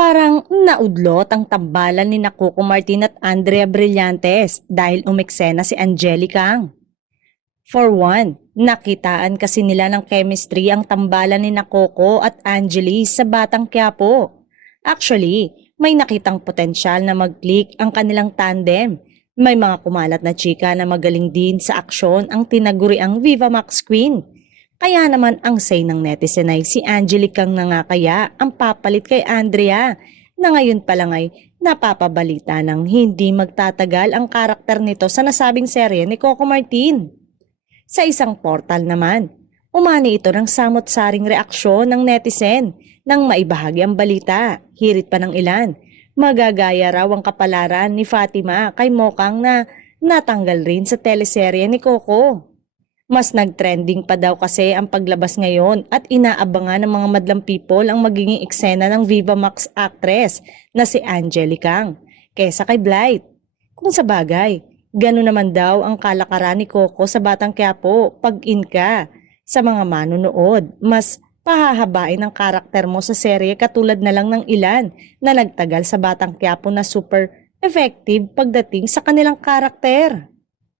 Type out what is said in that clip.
Parang naudlot ang tambalan ni Coco Martin at Andrea Brillantes dahil umeksena si Angelica. For one, nakitaan kasi nila ng chemistry ang tambalan ni Coco at Angeli sa Batang Quiapo. Actually, may nakitang potensyal na mag-click ang kanilang tandem. May mga kumalat na chika na magaling din sa aksyon ang tinaguriang Viva Max Queen. Kaya naman ang say ng netizen ay si Angelicang na nga kaya ang papalit kay Andrea na ngayon pa lang ay napapabalita ng hindi magtatagal ang karakter nito sa nasabing serye ni Coco Martin. Sa isang portal naman, umani ito ng samot-saring reaksyon ng netizen nang maibahagi ang balita. Hirit pa ng ilan, magagaya raw ang kapalaran ni Fatima kay Mokang na natanggal rin sa teleserye ni Coco. Mas nag-trending pa daw kasi ang paglabas ngayon at inaabangan ng mga madlang people ang magiging eksena ng Viva Max actress na si Angelica kesa kay Blight. Kung sa bagay, gano'n naman daw ang kalakaran ni Coco sa Batang Quiapo pag in ka sa mga manonood. Mas pahahabain ang karakter mo sa serye katulad na lang ng ilan na nagtagal sa Batang Quiapo na super effective pagdating sa kanilang karakter.